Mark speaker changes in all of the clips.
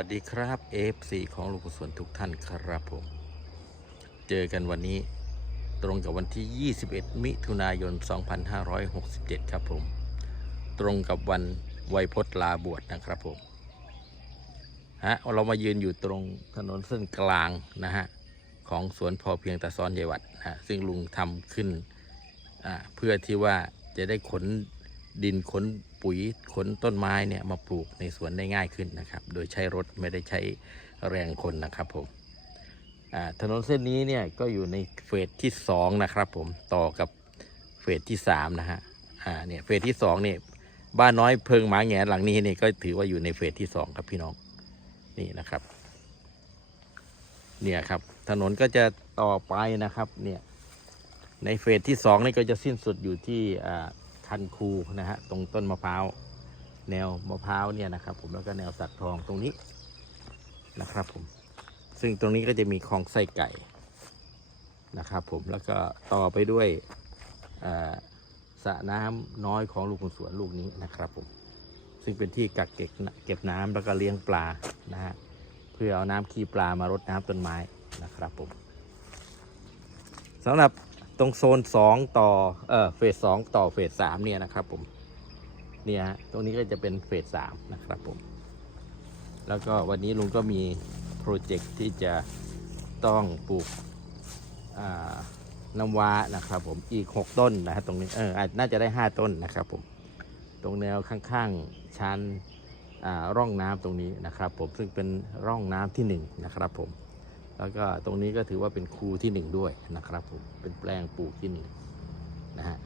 Speaker 1: วัสดีครับ FC ของลูกสวนทุกท่านครับผม เจอกันวันนี้ตรงกับวันที่ 21 มิถุนายน 2567 ครับผม ตรงกับวันไวยพจน์ลาบวชนะครับผมฮะเรามายืนอยู่ตรงถนนเส้นกลางนะฮะ ของสวนพอเพียงตะซ้อนใหญ่วัดนะฮะซึ่งลุงทำขึ้น เพื่อที่ว่าจะได้ขนดินขน ปุ๋ยขนต้นไม้เนี่ยมาปลูกในสวนได้ง่ายขึ้นนะครับ โดยใช้รถไม่ได้ใช้แรงคนนะครับผมถนนเส้นนี้เนี่ยก็อยู่ในเฟสที่สองนะครับผมต่อกับเฟสที่สามนะฮะเนี่ยเฟสที่สองเนี่ยบ้านน้อยเพิงหมาแงนหลังนี้เนี่ยก็ถือว่าอยู่ในเฟสที่สองครับพี่น้องนี่นะครับเนี่ยครับถนนก็จะต่อไปนะครับเนี่ยในเฟสที่สองนี่ก็จะสิ้นสุดอยู่ที่อ่า คันคูนะฮะตรงต้นมะพร้าวแนวมะพร้าวเนี่ยนะครับ ผมแล้วก็แนวสัตว์ทองตรงนี้นะครับ ผม ซึ่งตรงนี้ก็จะมีคลองไส้ไก่นะครับ ผมแล้วก็ต่อไปด้วยสระน้ำน้อยของลูกขุนสวนลูกนี้นะครับ ผม ซึ่งเป็นที่กักเก็บเก็บน้ำแล้วก็เลี้ยงปลานะฮะเพื่อเอาน้ำขี้ปลามารดน้ำต้นไม้นะครับ ผมสำหรับ ตรงโซน2ต่อเออเฟสสองต่อเฟสสามเนี่ยนะครับผมเนี่ยฮะตรงนี้ก็จะเป็นเฟสสามนะครับผม แล้วก็วันนี้ลุงก็มีโปรเจกต์ที่จะต้องปลูกน้ำว้านะครับผมอีก 6 ต้นนะฮะตรงนี้เอออาจน่าจะได้ 5 ต้นนะครับผมตรงแนวข้างๆชั้นอ่าร่องน้ำตรงนี้นะครับผมซึ่งเป็นร่องน้ำที่หนึ่งนะครับผม แล้วก็ตรงนี้ก็ถือว่าเป็นคูที่หนึ่งด้วยนะครับผมเป็นแปลงปลูกที่หนึ่งนะฮะ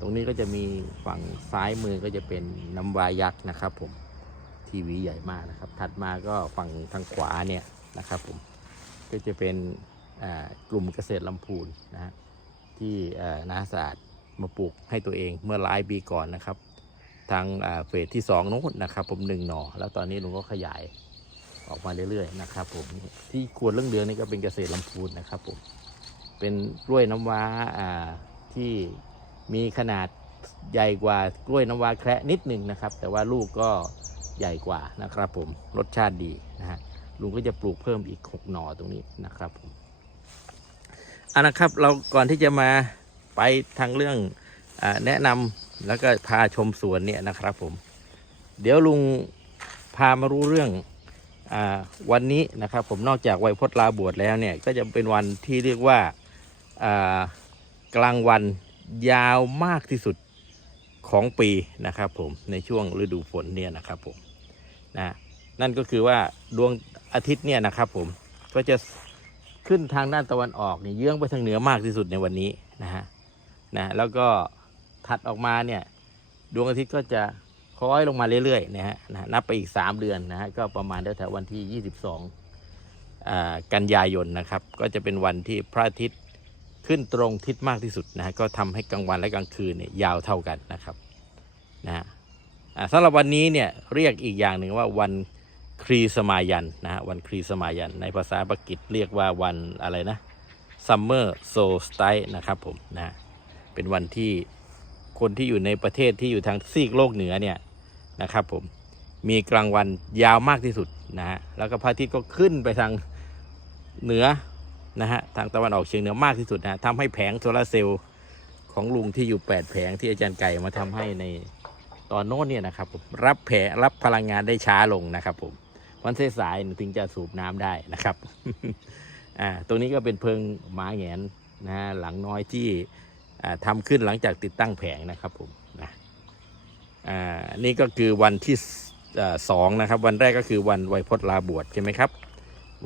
Speaker 1: ตรงนี้ก็จะมีฝั่งซ้ายมือก็จะเป็นน้ำวายักษ์นะครับ ผมทีวีใหญ่มากนะครับ ถัดมาก็ฝั่งทางขวาเนี่ยนะครับ ผมก็จะเป็นกลุ่มเกษตรลำพูนนะฮะที่อ่านาศาสตร์มาปลูกให้ตัวเองเมื่อหลายปีก่อนนะครับ ทางเฟสที่สองนู้นนะครับ ผมหนึ่งหน่อแล้วตอนนี้ลุงก็ขยาย ออกมาเรื่อยๆนะครับผมที่ควรเรื่องเดือนนี่ก็เป็นเกษตรลำพูนนะครับผมเป็นกล้วยน้ำว้าอ่าที่มีขนาดใหญ่กว่ากล้วยน้ำว้าแคระนิดหนึ่งนะครับ แต่ว่าลูกก็ใหญ่กว่านะครับผมรสชาติดีนะฮะลุงก็จะปลูกเพิ่มอีกหกหน่อตรงนี้นะครับผมอันนะครับเราก่อนที่จะมาไปทางเรื่องอแนะนำแล้วก็พาชมสวนเนี่ยนะครับผม เดี๋ยวลุงพามารู้เรื่อง วันนี้นะครับผมนอกจากไวยพจน์ลาบวชแล้วเนี่ยก็จะเป็นวันที่เรียกว่าอ่ากลางวันยาวมากที่สุดของปีนะครับผมในช่วงฤดูฝนเนี่ยนะครับผมนะนั่นก็คือว่าดวงอาทิตย์เนี่ยนะครับผมก็จะขึ้นทางด้านตะวันออกเนี่ยเยื้องไปทางเหนือมากที่สุดในวันนี้นะฮะนะแล้วก็ถัดออกมาเนี่ยดวงอาทิตย์ก็จะ คล้อยลงมาเรื่อยๆนะฮะนะนับไปอีก 3 เดือนนะฮะก็ประมาณแถวๆวันที่ 22อ่ากันยายนนะครับ ก็จะเป็นวันที่พระอาทิตย์ขึ้นตรงทิศมากที่สุดนะฮะก็ทำให้กลางวันและกลางคืนเนี่ยยาวเท่ากันนะครับนะฮะสำหรับวันนี้เนี่ยเรียกอีกอย่างหนึ่งว่าวันครีสมายันนะฮะวันครีสมายัน ในภาษาปากีสเรียกว่าวันอะไรนะซัมเมอร์โซสไตนะครับผมนะเป็นวันที่ คนที่อยู่ในประเทศที่อยู่ทางซีกโลกเหนือเนี่ยนะครับผมมีกลางวันยาวมากที่สุดนะฮะแล้วก็พระอาทิตย์ก็ขึ้นไปทางเหนือนะฮะทางตะวันออกเฉียงเหนือมากที่สุดนะทำให้แผงโซลาร์เซลล์ของลุงที่อยู่ 8 แผงที่อาจารย์ไก่มาทำให้ในตอนโน้นเนี่ยนะครับผมรับแผรับพลังงานได้ช้าลงนะครับผมวันสายๆถึงจะสูบน้ำได้นะครับอ่าตรงนี้ก็เป็นเพิงหมาแงนนะฮะหลังน้อยที่ อ่าทำขึ้นหลังจากติดตั้งแผงนะครับผมนะอ่านี่ก็คือวันที่สองนะครับ วันแรกก็คือวันไวยพจน์ลาบวชใช่ไหมครับ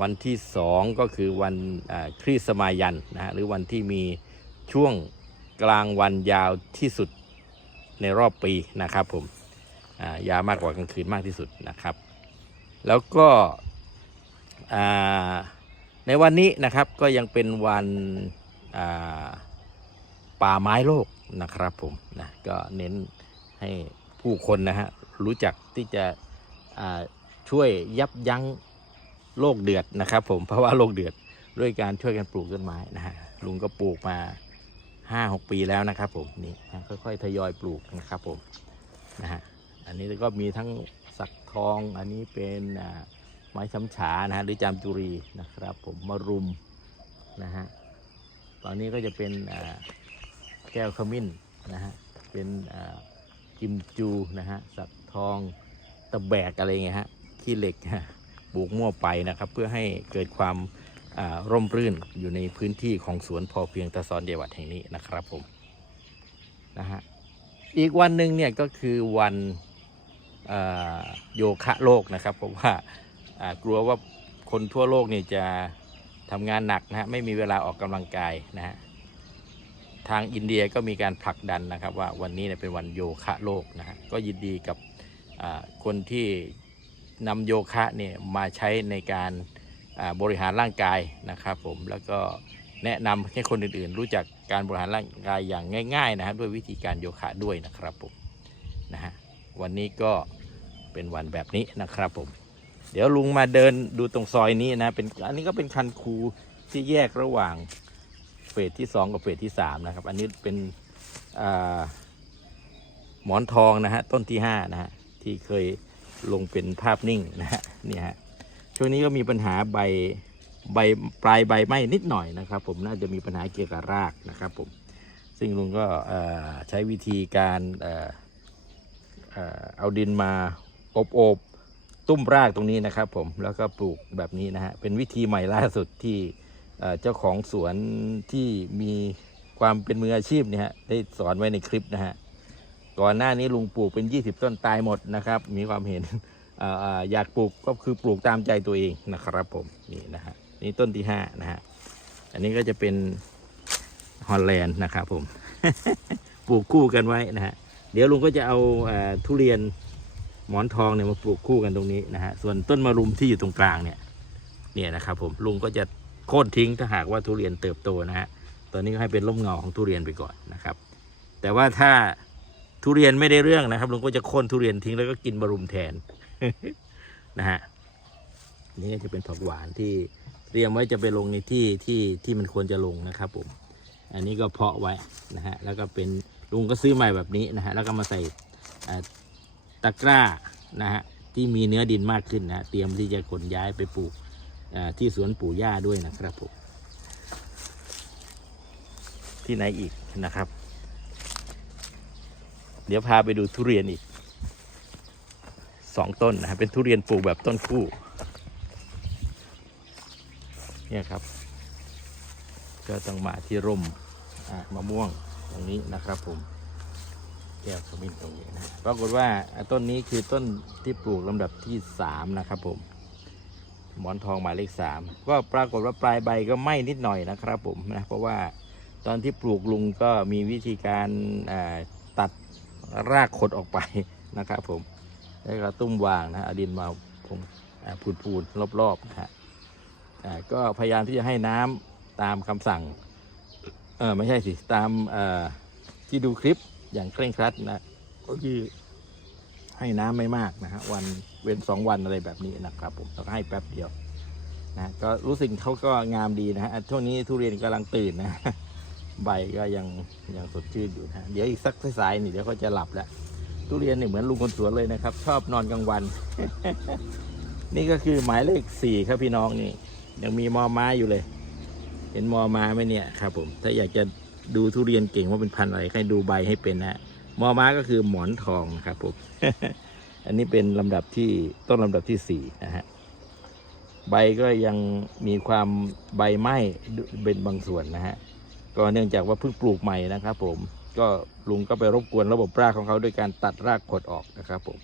Speaker 1: วันที่สองก็คือวันคริสต์มายันนะหรือวันที่มีช่วงกลางวันยาวที่สุดในรอบปีนะครับผมยาวมากกว่ากลางคืนมากที่สุดนะครับ แล้วก็ในวันนี้นะครับก็ยังเป็นวันอ่า ป่าไม้โลกนะครับผมนะก็เน้นให้ผู้คนนะฮะรู้จักที่จะอ่าช่วยยับยั้งโลกเดือดนะครับ ผมเพราะว่าโลกเดือดด้วยการช่วยกันปลูกต้นไม้นะฮะลุงก็ปลูกมาห้าหกปีแล้วนะครับผมนี่ค่อยๆทยอยปลูกนะครับผมนะฮะอันนี้ก็มีทั้งสักทองอันนี้เป็นอ่าไม้ช้ำฉานะฮะหรือจามจุรีนะครับ ผมมารุมนะฮะตอนนี้ก็จะเป็นอ่า แก้วขมิ้นนะฮะ เป็นกิมจูนะฮะ สักทองตะแบกอะไรเงี้ยฮะ ขี้เหล็กฮะปลูกมั่วไปนะครับ เพื่อให้เกิดความร่มรื่นอยู่ในพื้นที่ของสวนพอเพียงตะซอนเดวัดแห่งนี้นะครับผมนะฮะอีกวันหนึ่งเนี่ยก็คือวันโยคะโลกนะครับ เพราะว่าอ่ากลัวว่าคนทั่วโลกเนี่ยจะทำงานหนักนะฮะไม่มีเวลาออกกำลังกายนะฮะ ทางอินเดียก็มีการผลักดันนะครับว่าวันนี้เนี่ยเป็นวันโยคะโลกนะฮะก็ยินดีกับคนที่นำโยคะเนี่ยมาใช้ในการบริหารร่างกายนะครับผมแล้วก็แนะนำให้คนอื่นๆ รู้จักการบริหารร่างกายอย่างง่ายๆนะฮะด้วยวิธีการโยคะด้วยนะครับผมนะฮะวันนี้ก็เป็นวันแบบนี้นะครับผม เดี๋ยวลุงมาเดินดูตรงซอยนี้นะเป็นอันนี้ก็เป็นคันคูที่แยกระหว่าง สที่ 2 กับเฟสที่ 3 นะครับ อันนี้เป็นหมอนทองนะฮะต้นที่ 5 นะฮะที่เคยลงเป็นภาพนิ่งนะฮะนี่ฮะช่วงนี้ก็มีปัญหาใบใบปลายใบไหม้นิดหน่อยนะครับ ผมน่าจะมีปัญหาเกี่ยวกับรากนะครับผมซึ่งลุงก็ใช้วิธีการเอ่อเอ่อเอาดินมาอบโอบตุ้มรากตรงนี้นะครับผมแล้วก็ปลูกแบบนี้นะฮะเป็นวิธีใหม่ล่าสุดที่ เจ้าของสวนที่มีความเป็นมืออาชีพเนี่ยฮะได้สอนไว้ในคลิปนะฮะก่อนหน้านี้ลุงปลูกเป็น 20 ต้นตายหมดนะครับ มีความเห็นออยากปลูกก็คือปลูกตามใจตัวเองนะครับผมนี่นะฮะนี่ต้นที่5นะฮะอันนี้ก็จะเป็นฮอลแลนด์นะครับผมปลูกคู่กันไว้นะฮะเดี๋ยวลุงก็จะเอาเออทุเรียนหมอนทองเนี่ยมาปลูกคู่กันตรงนี้นะฮะส่วนต้นมะรุมที่อยู่ตรงกลางเนี่ยเนี่ยนะครับผมลุงก็จะ โค่นทิ้งถ้าหากว่าทุเรียนเติบโตนะฮะตอนนี้ก็ให้เป็นร่มเงาของทุเรียนไปก่อนนะครับ แต่ว่าถ้าทุเรียนไม่ได้เรื่องนะครับลุงก็จะโค่นทุเรียนทิ้งแล้วก็กินมะรุมแทนนะฮะนี่ก็จะเป็นผักหวานที่เตรียมไว้จะไปลงในที่ที่ที่มันควรจะลงนะครับผม อันนี้ก็เพาะไว้นะฮะแล้วก็เป็นลุงก็ซื้อใหม่แบบนี้นะฮะแล้วก็มาใส่ตะกร้านะฮะที่มีเนื้อดินมากขึ้นนะเตรียมที่จะขนย้ายไปปลูก ที่สวนปู่ย่าด้วยนะครับผมที่ไหนอีกนะครับ เดี๋ยวพาไปดูทุเรียนอีกสองต้นนะฮะเป็นทุเรียนปลูกแบบต้นคู่เนี่ยครับ ก็ต้องมาที่ร่มมะม่วงตรงนี้นะครับผมแก้วขมิ้นตรงนี้นะปรากฏว่าต้นนี้คือต้นที่ปลูกลำดับที่สามนะครับผม หมอนทองหมายเลขสามก็ปรากฏว่าปลายใบก็ไหม้นิดหน่อยนะครับผมนะเพราะว่าตอนที่ปลูกลุงก็มีวิธีการตัดรากขดออกไปนะครับผมแล้วก็ตุ้มวางนะอดินมาผมอ่าพูดๆรอบๆนะฮะก็พยายามที่จะให้น้ำตามคำสั่งเออไม่ใช่สิตามที่ดูคลิปอย่างเคร่งครัดนะก็คือ ให้น้ำไม่มากนะฮะวันเว้นสองวันอะไรแบบนี้นะครับ ผมแล้วก็ให้แป๊บเดียวนะก็รู้สึกเขาก็งามดีนะฮะช่วงนี้ทุเรียนกำลังตื่นนะใบก็ยังยังสดชื่นอยู่นะเดี๋ยวอีกสักสายๆนี่เดี๋ยวเขาจะหลับแล้วทุเรียนเนี่ยเหมือนลุงคนสวนเลยนะครับ ชอบนอนกลางวัน นี่ก็คือหมายเลขสี่ครับพี่น้องนี่ ยังมีมอม้าอยู่เลย เห็นมอมาไหมเนี่ยครับ ผม ถ้าอยากจะดูทุเรียนเก่งว่าเป็นพันธุ์อะไรให้ดูใบให้เป็นนะ มอมาก็คือหมอนทองนะครับผม อันนี้เป็นลำดับที่ต้นลำดับที่สี่นะฮะ ใบก็ยังมีความใบไหม้เป็นบางส่วนนะฮะ ก็เนื่องจากว่าเพิ่งปลูกใหม่นะครับผม ก็ลุงก็ไปรบกวนระบบรากของเขาด้วยการตัดรากขดออกนะครับผม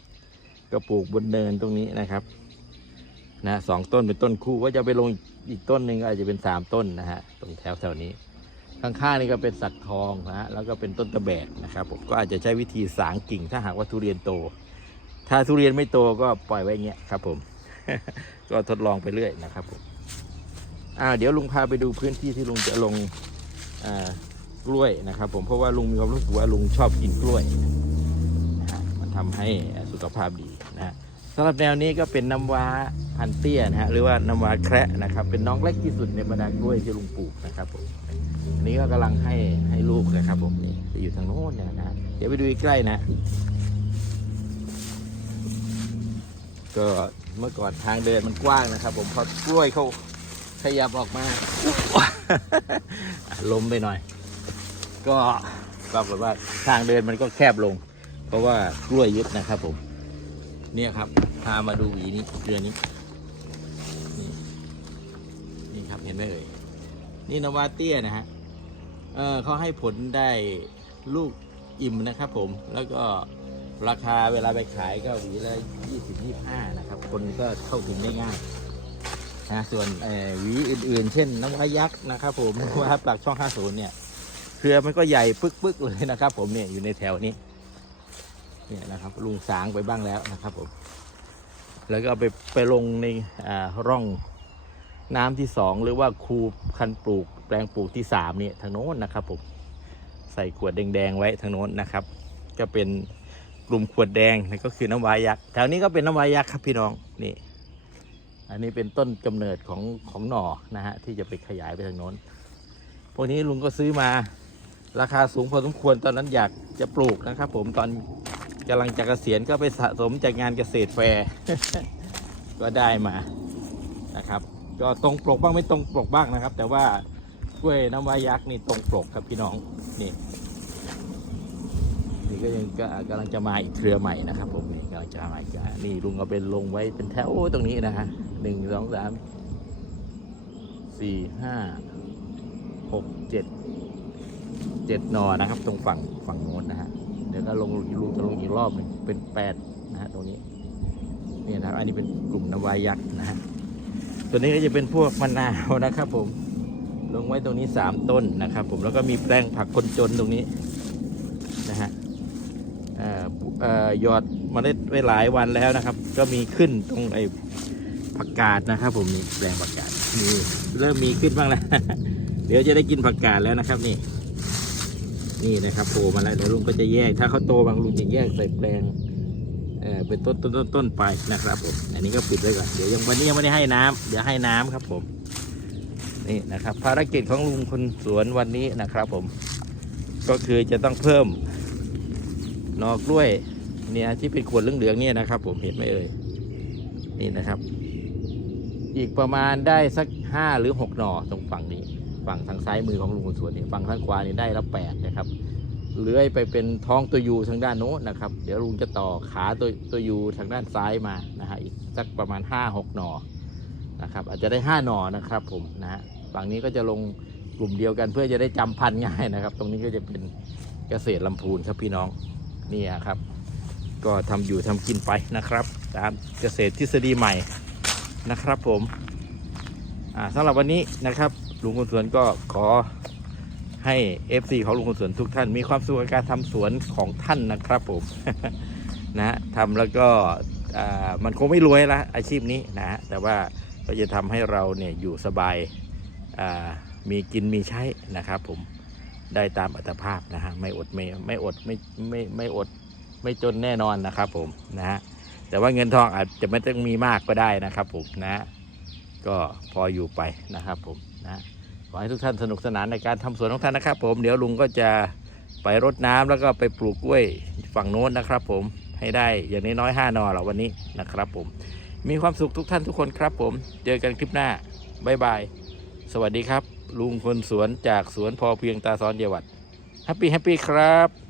Speaker 1: ก็ปลูกบนเนินตรงนี้นะครับ นะสองต้นเป็นต้นคู่ ว่าจะไปลงอีกต้นหนึ่งก็อาจจะเป็นสามต้นนะฮะ ตรงแถวแถวนี้ ข้างๆนี่ก็เป็นสักทองนะฮะแล้วก็เป็นต้นตะแบกนะครับผมก็อาจจะใช้วิธีสางกิ่งถ้าหากว่าทุเรียนโต ถ้าทุเรียนไม่โตก็ปล่อยไว้เงี้ยครับ ผม ก็ทดลองไปเรื่อยนะครับผมอ่าเดี๋ยวลุงพาไปดูพื้นที่ที่ลุงจะลงอ่ากล้วยนะครับ ผมเพราะว่าลุงมีความรู้สึกว่าลุงชอบกินกล้วยนะฮะมันทำให้สุขภาพดีนะฮะสำหรับแนวนี้ก็เป็นน้ำว้าพันเตี้ยนะฮะหรือว่าน้ำว้าแคระนะครับ เป็นน้องเล็กที่สุดในบรรดากล้วยที่ลุงปลูกนะครับผม อันนี้ก็กำลังให้ให้ลูกนะครับ ผมนี่จะอยู่ทางโน้นเนี่ยนะเดี๋ยวไปดูใกล้นะ ก็เมื่อก่อนทางเดินมันกว้างนะครับ ผมพอกล้วยเขาขยับออกมาล้มไปหน่อย ก็ปรากฏว่าทางเดินมันก็แคบลง เพราะว่ากล้วยยึดนะครับ ผม เนี่ยครับ พามาดูหวีนี้เรือนี้นี่นี่ครับเห็นไหมเอ่ยนี่นวาเตี้ยนะฮะ เออเขาให้ผลได้ลูกอิ่มนะครับผมแล้วก็ราคาเวลาไปขายก็หวีละยี่สิบยี่ห้านะครับ คนก็เข้าถึงได้ง่ายนะส่วนหวีอื่นๆ เช่นน้ำว้ายักษ์นะครับ ผมว้าปากช่องห้าศูนย์เนี่ยเครือมันก็ใหญ่ปึ๊กๆเลยนะครับ ผมเนี่ยอยู่ในแถวนี้เนี่ยนะครับลุงสางไปบ้างแล้วนะครับผม แล้วก็ไปไปลงในร่องน้ำที่สองหรือว่าคูคันปลูก แปลงปลูกที่สามนี่ทางโน้นนะครับผมใส่ขวดแดงๆไว้ทางโน้นนะครับ ก็เป็นกลุ่มขวดแดงนั่ก็คือน้ำวายักษ์แถวนี้ก็เป็นน้ำวายักษ์ครับพี่น้องนี่อันนี้เป็นต้นกำเนิดของของหน่อนะฮะที่จะไปขยายไปทางโน้นพวกนี้ลุงก็ซื้อมาราคาสูงพอสมควรตอนนั้นอยากจะปลูกนะครับ ผมตอนกำลังจะเกษียณก็ไปสะสมจากงานเกษตรแฟร์ก็ได้มานะครับ ก็ตรงปกบ้างไม่ตรงปกบ้างนะครับ แต่ว่า ล้วยน้ำว้ายักษ์นี่ตรงปกครับพี่น้องนี่นี่ก็ยังก็กำลังจะมาอีกเครือใหม่นะครับ ผมนี่กำลังจะมาอีกนี่ลุงเอาเป็นลงไว้เป็นแถวตรงนี้นะฮะหนึ่งสองสามสี่ห้าหกเจ็ดเจ็ดนอนะครับ ตรงฝั่งฝั่งโน้นนะฮะเดี๋ยวก็ลงลุงจะลงอีกรอบหนึ่งเป็นแปดนะฮะตรงนี้นี่นะครับอันนี้เป็นกลุ่มนวายักษ์นะฮะตัวนี้ก็จะเป็นพวกมะนาวนะครับ ผม ลงไว้ตรงนี้สามต้นนะครับ ผมแล้วก็มีแปลงผักคนจนตรงนี้นะฮะหยอดเมล็ดไว้หลายวันแล้วนะครับ ก็มีขึ้นตรงไอ้ผักกาดนะครับ ผมนี่แปลงผักกาดนี่เริ่มมีขึ้นบ้างแล้วเดี๋ยวจะได้กินผักกาดแล้วนะครับ นี่นี่นะครับโผล่มาแล้วเดี๋ยวลุงก็จะแยก ถ้าเขาโตบางลุงจะแยกใส่แปลงเออเป็นต้นต้นต้นต้นไปนะครับผมอันนี้ก็ปิดไว้ก่อนเดี๋ยวยังวันนี้ยังไม่ได้ให้น้ำเดี๋ยวให้น้ำครับผม นี่นะครับ ภารกิจของลุงคนสวนวันนี้นะครับผมก็คือจะต้องเพิ่มหนอกล้วยเนี่ยที่เป็นขวดเหลืองๆเนี่ยนะครับ ผมเห็นไหมเอ่ยนี่นะครับ อีกประมาณได้สักห้าหรือหกหน่อตรงฝั่งนี้ ฝั่งทางซ้ายมือของลุงคนสวนนี่ฝั่งทางขวานี่ได้แล้วแปดนะครับเลื้อยไปเป็นท้องตัวยูทางด้านโน้นนะครับ เดี๋ยวลุงจะต่อขาตัวตัวยูทางด้านซ้ายมานะฮะอีกสักประมาณห้าหกหน่อ นะครับ อาจจะได้ห้าหน่อนะครับผมนะฮะฝั่งนี้ก็จะลงกลุ่มเดียวกันเพื่อจะได้จำพันธุ์ง่ายนะครับ ตรงนี้ก็จะเป็นเกษตรลำพูนครับพี่น้องนี่ครับ ก็ทำอยู่ทำกินไปนะครับ ตามเกษตรทฤษฎีใหม่นะครับผมอ่าสำหรับวันนี้นะครับลุงคนสวนก็ขอให้ FC ของลุงคนสวนทุกท่าน มีความสุขกับการทำสวนของท่านนะครับผมนะทำแล้วก็มันคงไม่รวยละอาชีพนี้นะแต่ว่า ก็จะทำให้เราเนี่ยอยู่สบายามีกินมีใช้นะครับ ผมได้ตามอัตภาพนะฮะไม่อดไม่ไม่อดไม่ไม่ไม่อดไม่จนแน่นอนนะครับ ผมนะฮะแต่ว่าเงินทองอาจจะไม่ต้องมีมากก็ได้นะครับ ผมนะ ก็พออยู่ไปนะครับ ผมนะขอให้ทุกท่านสนุกสนานในการทำสวนของท่านนะครับ ผมเดี๋ยวลุงก็จะไปรดน้ำแล้วก็ไปปลูกกล้วยฝั่งโน้นนะครับ ผมให้ได้อย่างน้อยๆห้านอหรอวันนี้นะครับ ผม มีความสุขทุกท่านทุกคนครับผม เจอกันคลิปหน้าบ๊ายบาย สวัสดีครับ ลุงคนสวนจากสวนพอเพียงตาซ้อนเยาวัดแฮปปี้แฮปปี้ครับ